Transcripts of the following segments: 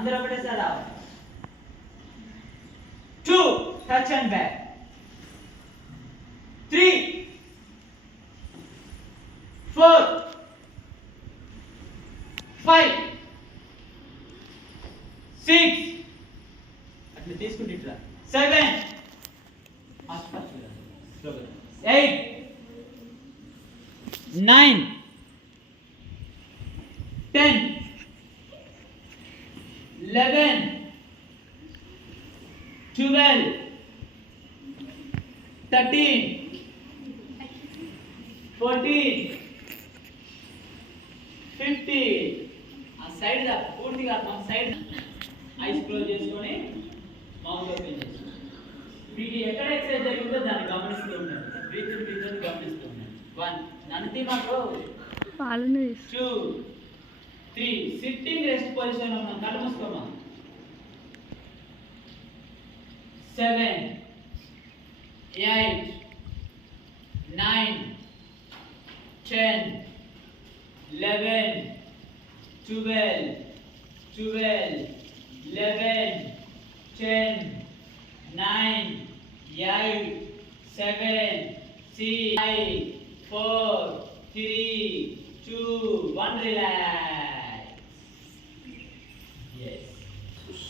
అందరూ ఒకటేసారి రావాలి. 2 టచ్ అండ్ బ్యాక్. 3 4 5 6 అట్లా తీసుకుంటే ఇట్లా 7 8 9 10 11 12 13 14 15 ఆ సైడ్ దా పూర్తిగా మన సైడ్ ఐస్ క్లోజ్ చేసుకొని మౌత్ ఓపెన్ చేసుకోండి. మీకు ఎక్కడ ఎక్సర్సైజ్ జరిగిందో దాన్ని గమనిస్తూ ఉండండి. బ్రీత్ గమనిస్తూ ఉండండి. 1 నన్ను మాకు 2 3 సిట్టింగ్ రెస్ట్ పొజిషన్ లో మనం కళ్ళు మూసుకోమా. 7 8 9 10 11 12 11 10 9 8 7 6 5 4 3 2 1 రిలాక్స్.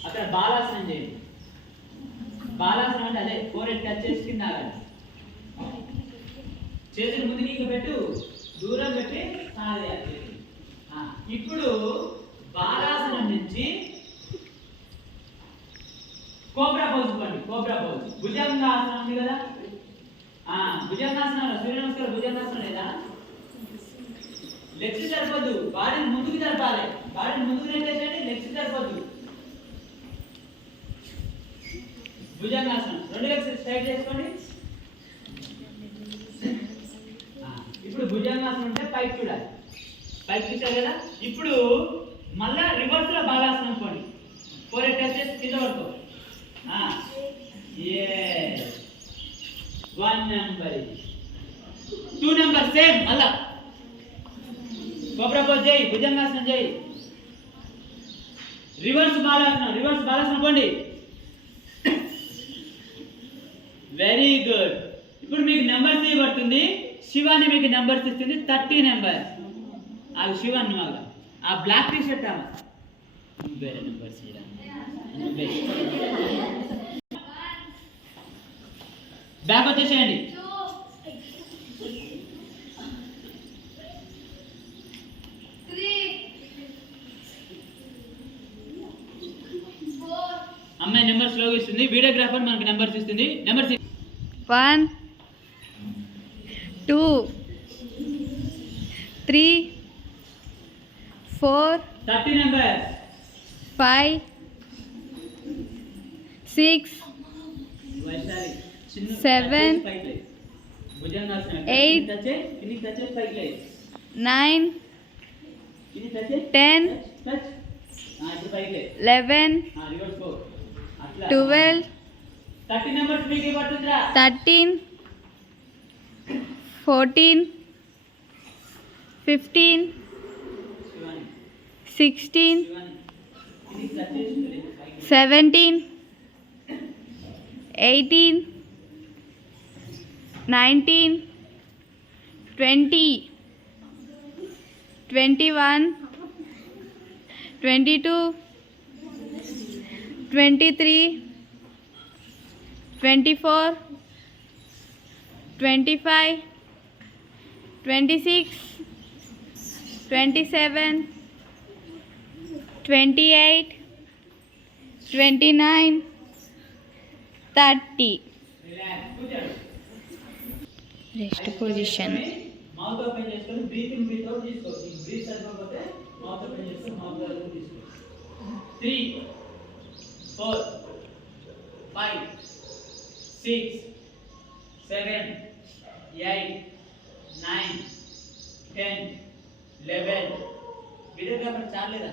అక్కడ బాలాసనం చేయండి. బాలాసనం అంటే అదే ఫోరెడ్ టచ్ చేసి కింద ఆగాలి. చేతులు ముందు నీకు పెట్టు, దూరం పెట్టి సాగేయాలి. ఇప్పుడు బాలాసనం నుంచి కోబ్రా పోజ్ పండి. కోబ్రా పోజ్ భుజంగాసనం ఉంది కదా. భుజంగాసనం సూర్య నమస్కారం భుజంగాసనం లేదా? లెగ్స్ సరిపోద్దు, బాడీని ముందుకు జరపాలి. బాడీని ముందుకు నెట్టేసండి, లెగ్స్ సరిపోద్దు. భుజంగాసనం 2 లెగ్స్ స్ట్రైట్ చేసుకోండి. ఇప్పుడు భుజంగాసనం అంటే పైకి చూడాలి. పైకి చూసారు కదా. ఇప్పుడు మళ్ళా రివర్స్ లో బాలాసనం అనుకోండి. 4 టచెస్ కింద పడుకో. 1 నెంబర్ 2 నెంబర్ సేమ్ మళ్ళా కోబ్రా పోజ్ చేయి, భుజంగాసనం చేయి. రివర్స్ బాలాసనం అనుకోండి. Very good. ఇప్పుడు మీకు నెంబర్స్ ఇవ్వబడుతుంది. శివాని మీకు నెంబర్స్ ఇస్తుంది. 30 నెంబర్. అది శివాని మళ్ళా ఆ బ్లాక్ టీ షర్ట్ ఆమె వేరే నెంబర్స్ బ్యాక్ వచ్చేసేయండి. అమ్మాయి నెంబర్ స్లోగా ఇస్తుంది. వీడియోగ్రాఫర్ మనకి నెంబర్స్ ఇస్తుంది. Number 1 2 3 4 30 number 5 6 7 8 9 10 11 12 13 14 15 16 17 18 19 20 21 22 23 24 25 26 27 28 29 30 rest position. Mouth open చేసుకొని బ్రీతింగ్ బ్రీత్ అవుట్ తీసుకో. ఈ బ్రీత్ సరిపోతే మౌత్ ఓపెన్ చేసుకొని మౌత్ అవుట్ తీసుకో. 3 4 5 6 7 8 9 10 11 వీడియోగ్రాఫర్ చాలేదా?